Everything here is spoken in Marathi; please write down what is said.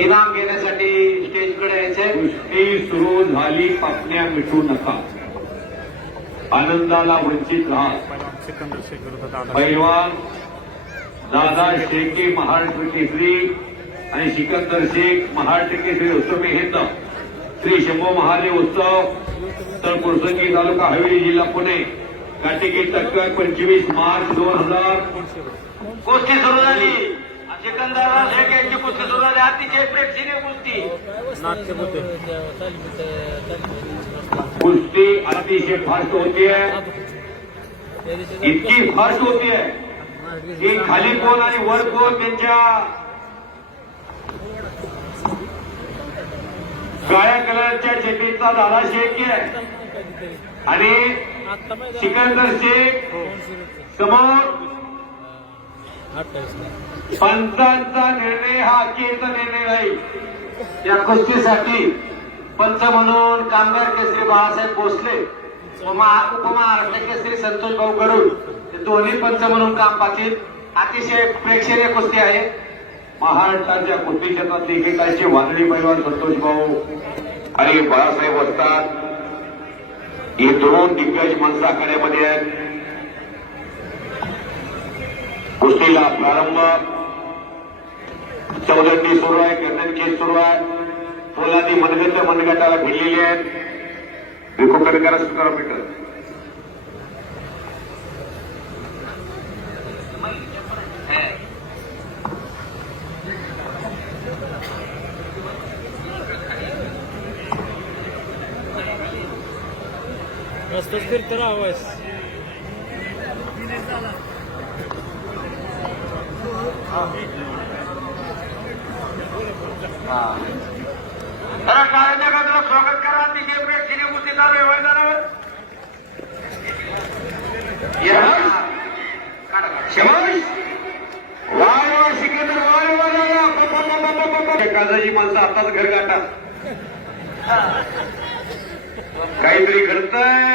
इनाम घेण्यासाठी स्टेजकडे यायचंय. कुस्ती सुरू झाली, पापण्या मिटू नका, आनंदाला वंचित राहा. पैलवान दादा शेट्टी महाराष्ट्र केसरी आणि सिकंदर शेख महाराष्ट्र केसरी उत्सव में हिंद श्री शंभो महादेव उत्सव तळकुरसंगी तालुका हवेली जिल्हा पुणे काटिकी टक्कर 25 मार्च 2000. कुस्ती सुरू झाली. सिकंदर शेख यांची कुस्ती सुरू झाली. अतिशय प्रेक्षणीय कुस्ती. कुस्ती अतिशय फास्ट होती है, इतकी फास्ट होती है की खाली कोण आणि वर कोण त्यांच्या काळ्या कलरच्या चेपीचा दादा शेख आहे आणि सिकंदर शेख समोर. पंचांचा निर्णय हा अखेरचा निर्णय राहील. या कुस्तीसाठी पंच म्हणून कामगार केसरी बाळासाहेब भोसले, उपमहाराष्ट्र केसरी संतोष भाऊ गरुड हे दोन्ही पंच म्हणून काम पाहतील. अतिशय प्रेक्षणीय कुस्ती आहे. महाराष्ट्राच्या कुस्ती क्षेत्रात एकेकाळचे वादळी पैलवान संतोष भाऊ आणि बाळासाहेब असतात. हे दोन दिग्गज माणसं आखाड्यामध्ये आहेत. कुस्तीला प्रारंभ चौदंडी सुरू आहे, गर्दनखेच सुरू आहे. पोलादी मनगट मनगटाला भिडलेली आहेत. विकोकरकार स्वीकारा रस्त्यात फिरतं राहावंस. टाळ्यांच्या गजरात स्वागत करा. अतिशय प्रेक्षणीय कुस्ती चालू आहे मैदानावर. काजाची माणसं आताच घर गाठा. काहीतरी घडतंय.